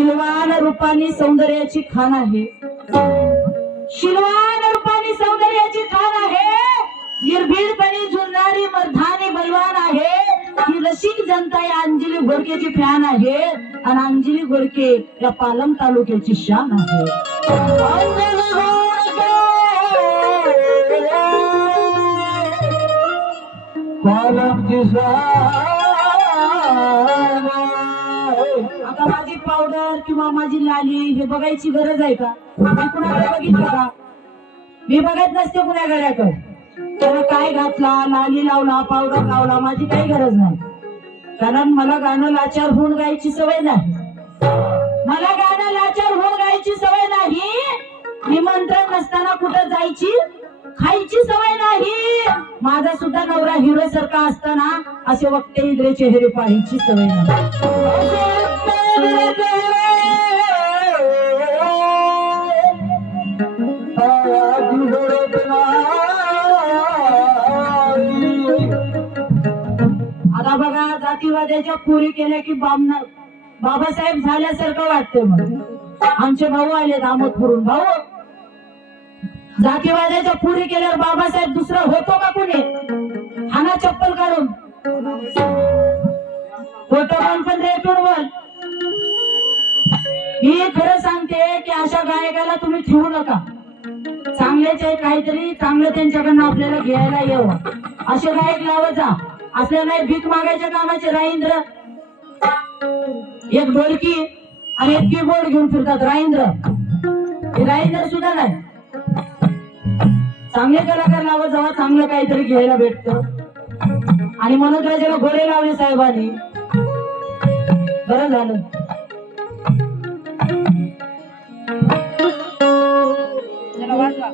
शिलवान रूपानी सौंदर्याची खाण आहे, शिलवान रूपानी सौंदर्याची खाण आहे, निर्भीडपणे झुलणारी मर्दानी बलवान आहे। ही रसिक जनता या अंजली घोडकेची फॅन आहे आणि अंजली घोडके या पालम तालुक्याची शान आहे। अंजली घोडके पालमची शान। आता माझी पावडर किंवा माझी लाली हे बघायची गरज आहे का? मी कुणाकडे बघितलं का? मी बघत नसते कुणाकडे। त्याला काय घातला, लाली लावला, पावडर लावला, माझी काही गरज नाही। कारण मला गाणं लाचार होऊन गायची सवय नाही, मला गाणं लाचार होऊन गायची सवय नाही। निमंत्रण नसताना कुठं जायची खायची सवय नाही। माझा सुद्धा नवरा हिरो सारखा असताना असे वक्ते इकडे चेहरे पाहायची सवय नाही। आता बघा, जातीवाद्याच्या पुरी केल्या की बाबासाहेब झाल्यासारखं वाटतंय। मग आमचे भाऊ आले अहमदपूरून। भाऊ, जातीवाद्याच्या पुरी केल्यावर बाबासाहेब दुसरा होतो का कुणी? हाना चप्पल काढून फोटो पण रेटून बोल। मी खरं सांगते की अशा गायकाला तुम्ही ठेवू नका। चांगल्याचे काहीतरी चांगलं त्यांच्याकडनं आपल्याला घ्यायला यावं, असे गायक लावत जा। असल्या नाही भीक मागायच्या कामाचे। राईंद्र एक ढोलकी आणि एक कीबोर्ड घेऊन फिरतात। राईंद्र सुद्धा नाही। चांगले कलाकार लावत जावा, चांगलं काहीतरी घ्यायला भेटतं। आणि म्हणून राजाला घोडे लावले साहेबांनी, बरं झालं। चला वाजवा।